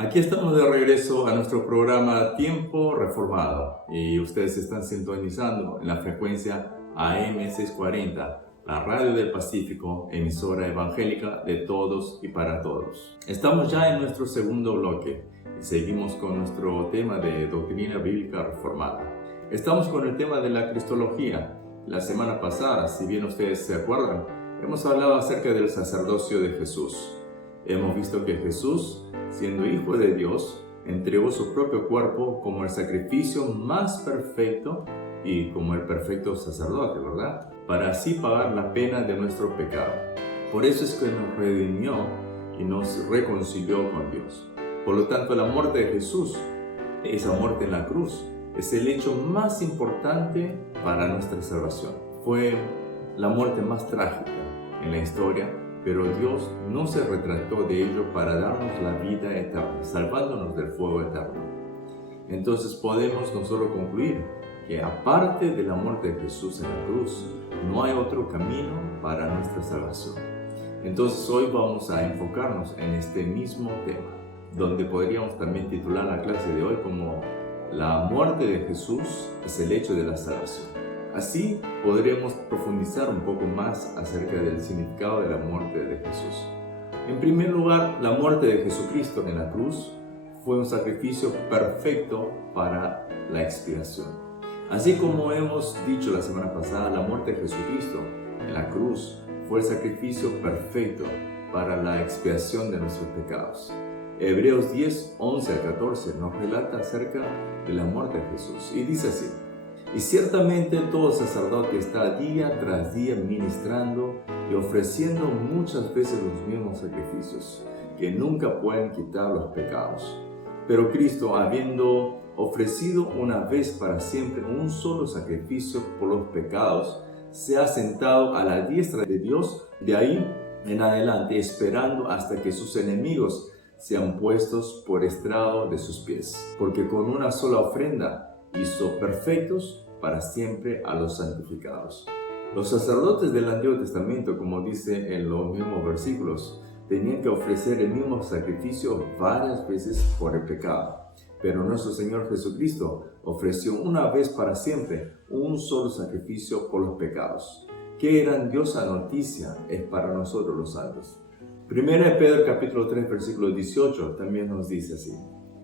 Aquí estamos de regreso a nuestro programa Tiempo Reformado y ustedes están sintonizando en la frecuencia AM 640, la Radio del Pacífico, emisora evangélica de todos y para todos. Estamos ya en nuestro segundo bloque y seguimos con nuestro tema de doctrina bíblica reformada. Estamos con el tema de la cristología. La semana pasada, si bien ustedes se acuerdan, hemos hablado acerca del sacerdocio de Jesús. Hemos visto que Jesús, siendo Hijo de Dios, entregó su propio cuerpo como el sacrificio más perfecto y como el perfecto sacerdote, ¿verdad? Para así pagar la pena de nuestro pecado. Por eso es que nos redimió y nos reconcilió con Dios. Por lo tanto, la muerte de Jesús, esa muerte en la cruz, es el hecho más importante para nuestra salvación. Fue la muerte más trágica en la historia, pero Dios no se retrató de ello para darnos la vida eterna, salvándonos del fuego eterno. Entonces podemos nosotros concluir que aparte de la muerte de Jesús en la cruz, no hay otro camino para nuestra salvación. Entonces hoy vamos a enfocarnos en este mismo tema, donde podríamos también titular la clase de hoy como la muerte de Jesús es el hecho de la salvación. Así podremos profundizar un poco más acerca del significado de la muerte de Jesús. En primer lugar, la muerte de Jesucristo en la cruz fue un sacrificio perfecto para la expiación. Así como hemos dicho la semana pasada, la muerte de Jesucristo en la cruz fue el sacrificio perfecto para la expiación de nuestros pecados. Hebreos 10, 11 al 14 nos relata acerca de la muerte de Jesús y dice así: y ciertamente todo sacerdote está día tras día ministrando y ofreciendo muchas veces los mismos sacrificios, que nunca pueden quitar los pecados. Pero Cristo, habiendo ofrecido una vez para siempre un solo sacrificio por los pecados, se ha sentado a la diestra de Dios, de ahí en adelante, esperando hasta que sus enemigos sean puestos por estrado de sus pies. Porque con una sola ofrenda hizo perfectos para siempre a los santificados. Los sacerdotes del Antiguo Testamento, como dice en los mismos versículos, tenían que ofrecer el mismo sacrificio varias veces por el pecado. Pero nuestro Señor Jesucristo ofreció una vez para siempre un solo sacrificio por los pecados. Qué grandiosa noticia es para nosotros los santos. Primera de Pedro capítulo 3 versículo 18 también nos dice así: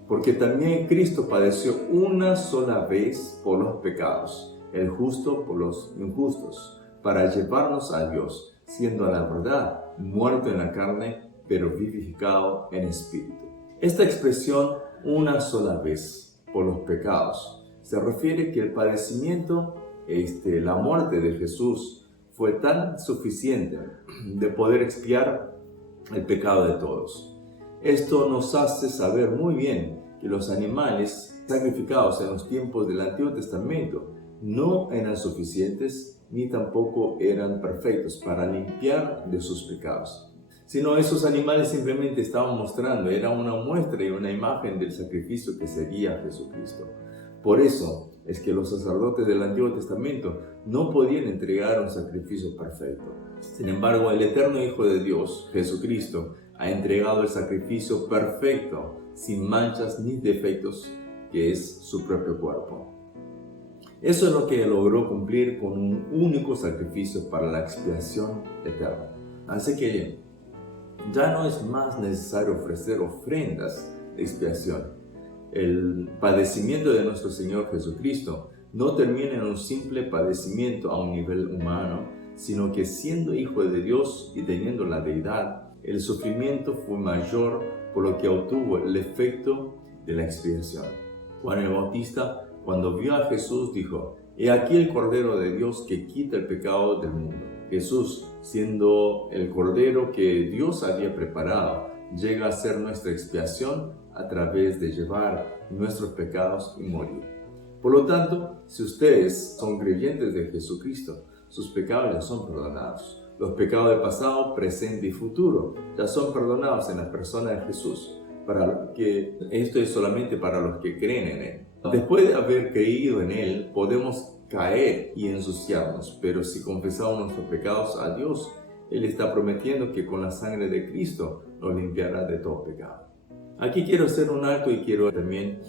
porque también Cristo padeció una sola vez por los pecados, el justo por los injustos, para llevarnos a Dios, siendo a la verdad muerto en la carne, pero vivificado en espíritu. Esta expresión, una sola vez por los pecados, se refiere que el padecimiento, la muerte de Jesús, fue tan suficiente de poder expiar el pecado de todos. Esto nos hace saber muy bien que los animales sacrificados en los tiempos del Antiguo Testamento no eran suficientes ni tampoco eran perfectos para limpiar de sus pecados, sino esos animales simplemente estaban mostrando, era una muestra y una imagen del sacrificio que sería Jesucristo. Por eso es que los sacerdotes del Antiguo Testamento no podían entregar un sacrificio perfecto. Sin embargo, el eterno Hijo de Dios, Jesucristo, ha entregado el sacrificio perfecto, sin manchas ni defectos, que es su propio cuerpo. Eso es lo que logró cumplir con un único sacrificio para la expiación eterna. Así que ya no es más necesario ofrecer ofrendas de expiación. El padecimiento de nuestro Señor Jesucristo no termina en un simple padecimiento a un nivel humano, sino que siendo Hijo de Dios y teniendo la deidad, el sufrimiento fue mayor, por lo que obtuvo el efecto de la expiación. Juan el Bautista, cuando vio a Jesús, dijo: he aquí el Cordero de Dios que quita el pecado del mundo. Jesús, siendo el Cordero que Dios había preparado, llega a ser nuestra expiación a través de llevar nuestros pecados y morir. Por lo tanto, si ustedes son creyentes de Jesucristo, sus pecados ya son perdonados. Los pecados del pasado, presente y futuro ya son perdonados en la persona de Jesús. Esto es solamente para los que creen en Él. Después de haber creído en Él, podemos caer y ensuciarnos, pero si confesamos nuestros pecados a Dios, Él está prometiendo que con la sangre de Cristo nos limpiará de todo pecado. Aquí quiero hacer un alto y quiero también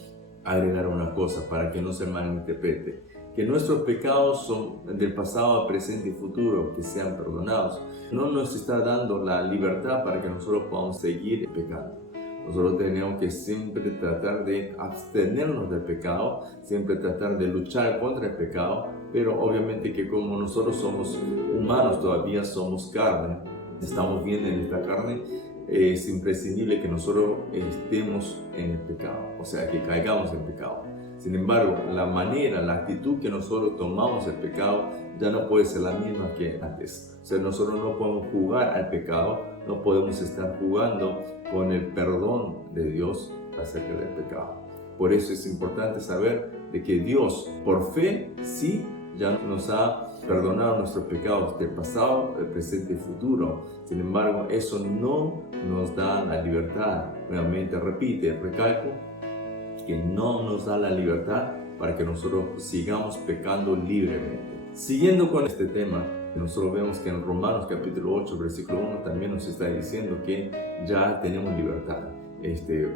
agregar una cosa para que no se malinterprete. Que nuestros pecados son del pasado, presente y futuro, que sean perdonados. No nos está dando la libertad para que nosotros podamos seguir pecando. Nosotros tenemos que siempre tratar de abstenernos del pecado, siempre tratar de luchar contra el pecado, pero obviamente que como nosotros somos humanos, todavía somos carne, estamos bien en esta carne, es imprescindible que nosotros estemos en el pecado, o sea, que caigamos en pecado. Sin embargo, la manera, la actitud que nosotros tomamos el pecado ya no puede ser la misma que antes. O sea, nosotros no podemos jugar al pecado, no podemos estar jugando con el perdón de Dios acerca del pecado. Por eso es importante saber de que Dios, por fe, sí, ya nos ha perdonado nuestros pecados del pasado, del presente y futuro. Sin embargo, eso no nos da la libertad. Nuevamente recalco, que no nos da la libertad para que nosotros sigamos pecando libremente. Siguiendo con este tema, nosotros vemos que en Romanos capítulo 8, versículo 1 también nos está diciendo que ya tenemos libertad.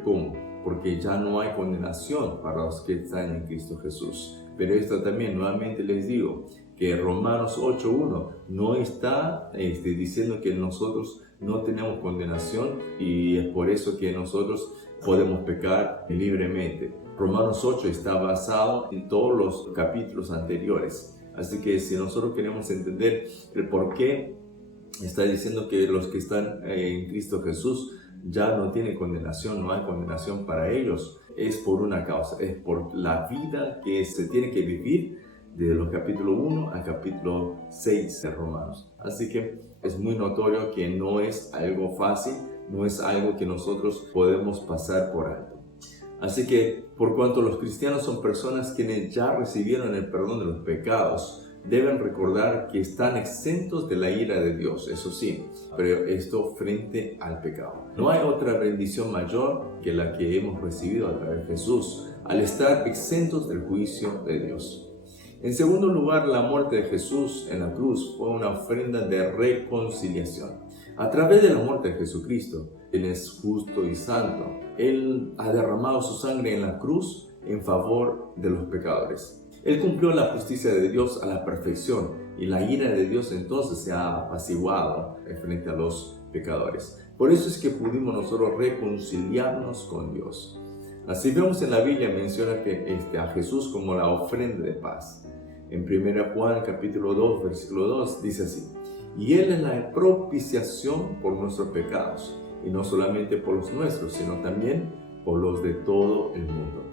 ¿Cómo? Porque ya no hay condenación para los que están en Cristo Jesús. Pero esto también, nuevamente les digo, que Romanos 8.1 no está diciendo que nosotros no tenemos condenación y es por eso que nosotros podemos pecar libremente. Romanos 8 está basado en todos los capítulos anteriores. Así que si nosotros queremos entender el por qué está diciendo que los que están en Cristo Jesús ya no tienen condenación, no hay condenación para ellos, es por una causa, es por la vida que se tiene que vivir de los capítulos 1 al capítulo 6 de Romanos. Así que es muy notorio que no es algo fácil, no es algo que nosotros podemos pasar por alto. Así que, por cuanto los cristianos son personas quienes ya recibieron el perdón de los pecados, deben recordar que están exentos de la ira de Dios, eso sí, pero esto frente al pecado. No hay otra bendición mayor que la que hemos recibido a través de Jesús, al estar exentos del juicio de Dios. En segundo lugar, la muerte de Jesús en la cruz fue una ofrenda de reconciliación. A través de la muerte de Jesucristo, Él es justo y santo. Él ha derramado su sangre en la cruz en favor de los pecadores. Él cumplió la justicia de Dios a la perfección y la ira de Dios entonces se ha apaciguado frente a los pecadores. Por eso es que pudimos nosotros reconciliarnos con Dios. Así vemos en la Biblia menciona que a Jesús como la ofrenda de paz. En 1 Juan capítulo 2 versículo 2 dice así: y Él es la propiciación por nuestros pecados, y no solamente por los nuestros, sino también por los de todo el mundo.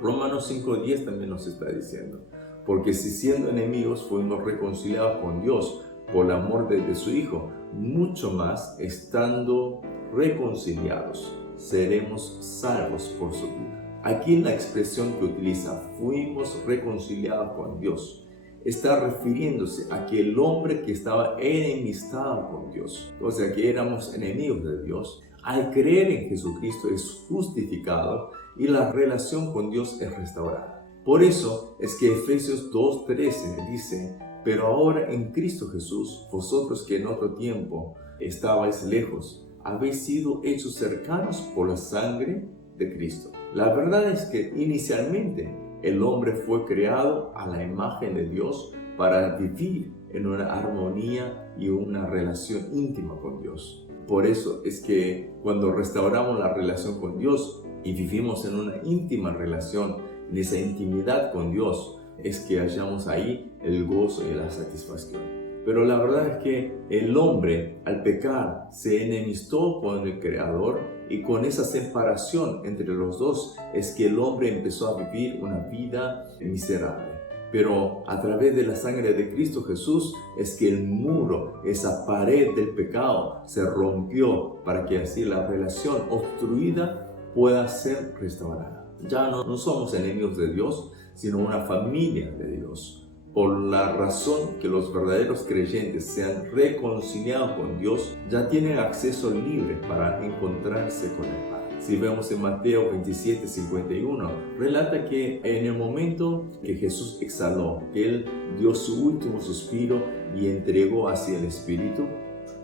Romanos 5:10 también nos está diciendo: porque si siendo enemigos fuimos reconciliados con Dios por la muerte de su Hijo, mucho más estando reconciliados seremos salvos por su vida. Aquí la expresión que utiliza, fuimos reconciliados con Dios, está refiriéndose a que el hombre que estaba enemistado con Dios, o sea que éramos enemigos de Dios, al creer en Jesucristo es justificado y la relación con Dios es restaurada. Por eso es que Efesios 2:13 dice: pero ahora en Cristo Jesús, vosotros que en otro tiempo estabais lejos, habéis sido hechos cercanos por la sangre de Cristo. La verdad es que inicialmente el hombre fue creado a la imagen de Dios para vivir en una armonía y una relación íntima con Dios. Por eso es que cuando restauramos la relación con Dios y vivimos en una íntima relación, en esa intimidad con Dios, es que hallamos ahí el gozo y la satisfacción. Pero la verdad es que el hombre, al pecar, se enemistó con el Creador, y con esa separación entre los dos es que el hombre empezó a vivir una vida miserable. Pero a través de la sangre de Cristo Jesús es que el muro, esa pared del pecado, se rompió para que así la relación obstruida pueda ser restaurada. Ya no somos enemigos de Dios, sino una familia de Dios. Por la razón que los verdaderos creyentes sean reconciliados con Dios, ya tienen acceso libre para encontrarse con el Padre. Si vemos en Mateo 27:51, relata que en el momento que Jesús exhaló, que Él dio su último suspiro y entregó hacia el Espíritu,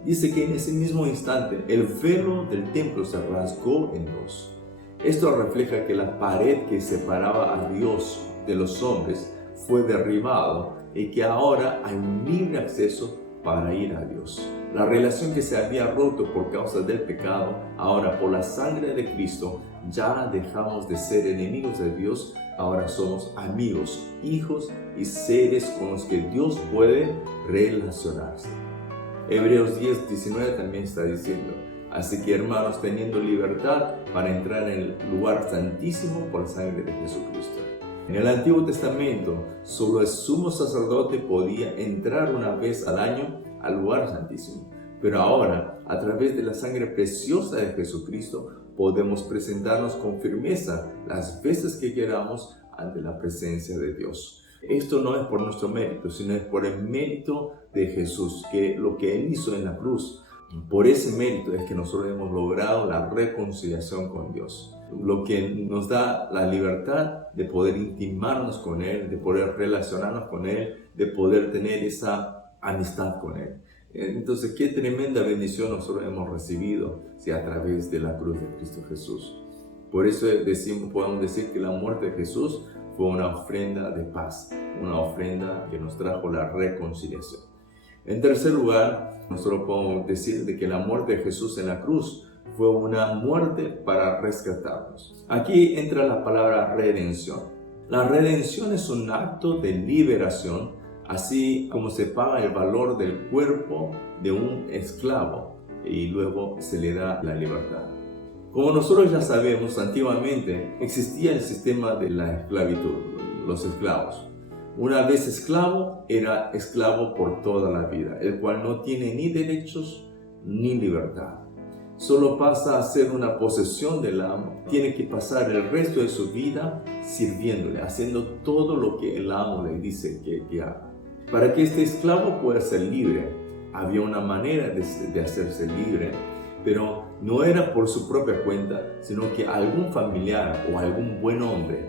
dice que en ese mismo instante el velo del templo se rasgó en dos. Esto refleja que la pared que separaba a Dios de los hombres fue derribado y que ahora hay un libre acceso para ir a Dios. La relación que se había roto por causa del pecado, ahora por la sangre de Cristo, ya dejamos de ser enemigos de Dios, ahora somos amigos, hijos y seres con los que Dios puede relacionarse. Hebreos 10:19 también está diciendo: así que, hermanos, teniendo libertad para entrar en el lugar santísimo por la sangre de Jesucristo. En el Antiguo Testamento, solo el sumo sacerdote podía entrar una vez al año al lugar santísimo. Pero ahora, a través de la sangre preciosa de Jesucristo, podemos presentarnos con firmeza las veces que queramos ante la presencia de Dios. Esto no es por nuestro mérito, sino es por el mérito de Jesús, que lo que Él hizo en la cruz. Por ese mérito es que nosotros hemos logrado la reconciliación con Dios, lo que nos da la libertad de poder intimarnos con Él, de poder relacionarnos con Él, de poder tener esa amistad con Él. Entonces, qué tremenda bendición nosotros hemos recibido a través de la cruz de Cristo Jesús. Por eso podemos decir que la muerte de Jesús fue una ofrenda de paz, una ofrenda que nos trajo la reconciliación. En tercer lugar, nosotros podemos decir de que la muerte de Jesús en la cruz fue una muerte para rescatarnos. Aquí entra la palabra redención. La redención es un acto de liberación, así como se paga el valor del cuerpo de un esclavo y luego se le da la libertad. Como nosotros ya sabemos, antiguamente existía el sistema de la esclavitud, los esclavos. Una vez esclavo, era esclavo por toda la vida, el cual no tiene ni derechos ni libertad. Solo pasa a ser una posesión del amo. Tiene que pasar el resto de su vida sirviéndole, haciendo todo lo que el amo le dice que haga. Para que este esclavo pueda ser libre, había una manera de hacerse libre, pero no era por su propia cuenta, sino que algún familiar o algún buen hombre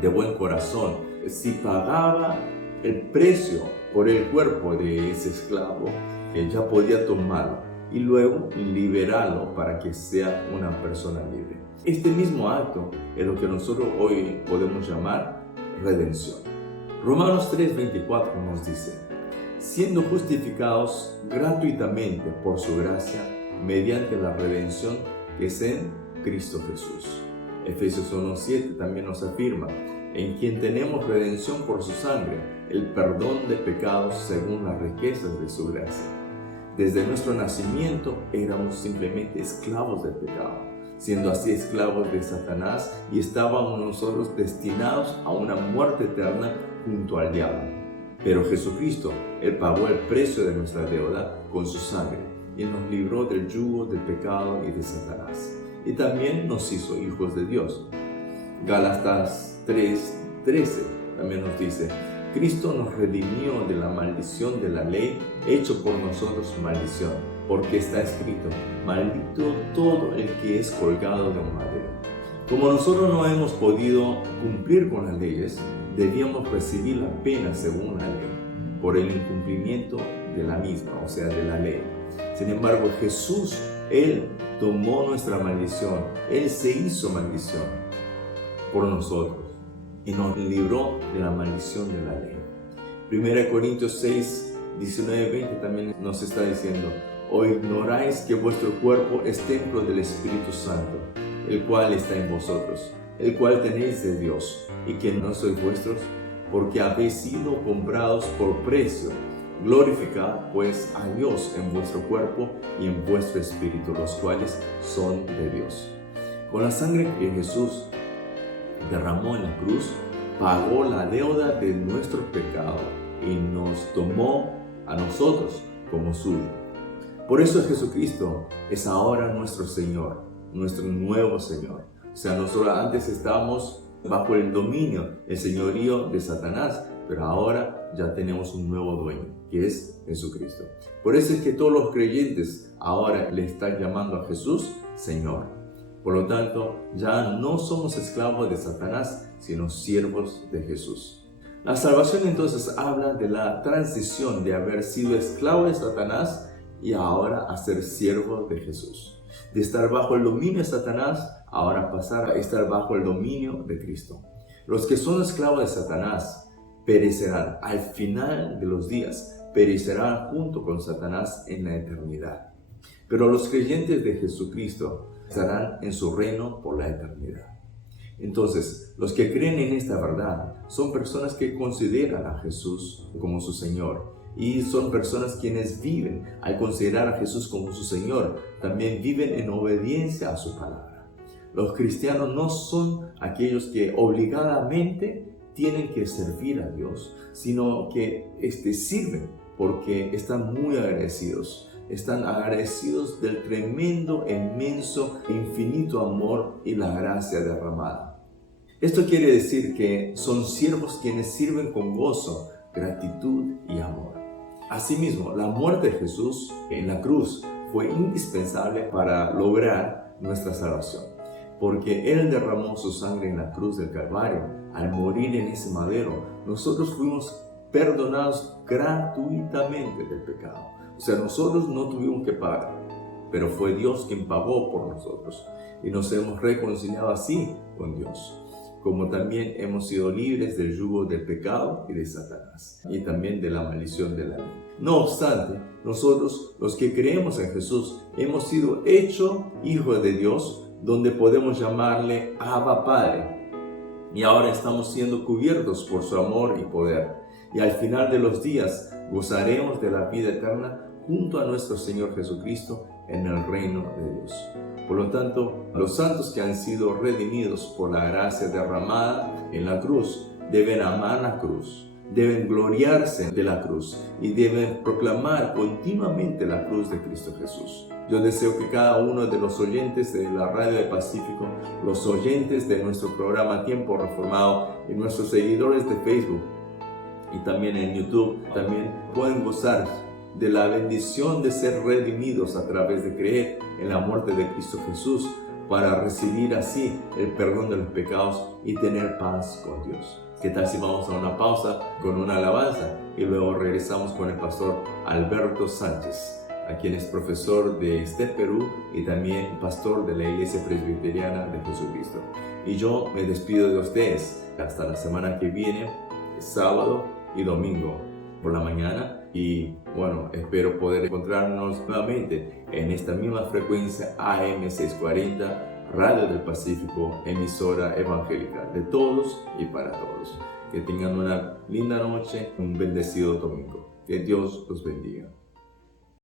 de buen corazón, si pagaba el precio por el cuerpo de ese esclavo, él ya podía tomarlo y luego liberarlo para que sea una persona libre. Este mismo acto es lo que nosotros hoy podemos llamar redención. Romanos 3:24 nos dice: siendo justificados gratuitamente por su gracia, mediante la redención que es en Cristo Jesús. Efesios 1:7 también nos afirma: en quien tenemos redención por su sangre, el perdón de pecados según las riquezas de su gracia. Desde nuestro nacimiento éramos simplemente esclavos del pecado, siendo así esclavos de Satanás, y estábamos nosotros destinados a una muerte eterna junto al diablo. Pero Jesucristo, Él pagó el precio de nuestra deuda con su sangre y nos libró del yugo del pecado y de Satanás. Y también nos hizo hijos de Dios. Gálatas 3:13 también nos dice: Cristo nos redimió de la maldición de la ley, hecho por nosotros maldición, porque está escrito: maldito todo el que es colgado de un madero. Como nosotros no hemos podido cumplir con las leyes, debíamos recibir la pena según la ley, por el incumplimiento de la misma, o sea, de la ley. Sin embargo, Jesús, Él tomó nuestra maldición, Él se hizo maldición por nosotros y nos libró de la maldición de la ley. 1 Corintios 6:19-20 también nos está diciendo: ¿o ignoráis que vuestro cuerpo es templo del Espíritu Santo, el cual está en vosotros, el cual tenéis de Dios, y que no sois vuestros, porque habéis sido comprados por precio? Glorificad pues a Dios en vuestro cuerpo y en vuestro espíritu, los cuales son de Dios. Con la sangre que Jesús derramó en la cruz, pagó la deuda de nuestro pecado y nos tomó a nosotros como suyo. Por eso Jesucristo es ahora nuestro Señor, nuestro nuevo Señor. O sea, nosotros antes estábamos bajo el dominio, el señorío de Satanás, pero ahora ya tenemos un nuevo dueño, que es Jesucristo. Por eso es que todos los creyentes ahora le están llamando a Jesús Señor. Por lo tanto, ya no somos esclavos de Satanás, sino siervos de Jesús. La salvación entonces habla de la transición de haber sido esclavo de Satanás y ahora a ser siervos de Jesús. De estar bajo el dominio de Satanás, ahora pasar a estar bajo el dominio de Cristo. Los que son esclavos de Satanás perecerán al final de los días, perecerán junto con Satanás en la eternidad. Pero los creyentes de Jesucristo estarán en su reino por la eternidad. Entonces, los que creen en esta verdad son personas que consideran a Jesús como su Señor, y son personas quienes viven, al considerar a Jesús como su Señor, también viven en obediencia a su palabra. Los cristianos no son aquellos que obligadamente tienen que servir a Dios, sino que sirven porque están muy agradecidos. Están agradecidos del tremendo, inmenso, infinito amor y la gracia derramada. Esto quiere decir que son siervos quienes sirven con gozo, gratitud y amor. Asimismo, la muerte de Jesús en la cruz fue indispensable para lograr nuestra salvación, porque Él derramó su sangre en la cruz del Calvario. Al morir en ese madero, nosotros fuimos perdonados gratuitamente del pecado. O sea, nosotros no tuvimos que pagar, pero fue Dios quien pagó por nosotros y nos hemos reconciliado así con Dios, como también hemos sido libres del yugo del pecado y de Satanás, y también de la maldición de la ley. No obstante, nosotros, los que creemos en Jesús, hemos sido hechos hijos de Dios, donde podemos llamarle Abba Padre, y ahora estamos siendo cubiertos por su amor y poder, y al final de los días gozaremos de la vida eterna junto a nuestro Señor Jesucristo en el reino de Dios. Por lo tanto, los santos que han sido redimidos por la gracia derramada en la cruz deben amar la cruz, deben gloriarse de la cruz y deben proclamar continuamente la cruz de Cristo Jesús. Yo deseo que cada uno de los oyentes de la Radio del Pacífico, los oyentes de nuestro programa Tiempo Reformado y nuestros seguidores de Facebook y también en YouTube, también pueden gozar de la bendición de ser redimidos a través de creer en la muerte de Cristo Jesús, para recibir así el perdón de los pecados y tener paz con Dios. ¿Qué tal si vamos a una pausa con una alabanza y luego regresamos con el pastor Alberto Sánchez, a quien es profesor de STEP Perú y también pastor de la Iglesia Presbiteriana de Jesucristo? Y yo me despido de ustedes hasta la semana que viene, sábado y domingo por la mañana. Y bueno, espero poder encontrarnos nuevamente en esta misma frecuencia AM 640, Radio del Pacífico, emisora evangélica de todos y para todos. Que tengan una linda noche, un bendecido domingo. Que Dios los bendiga.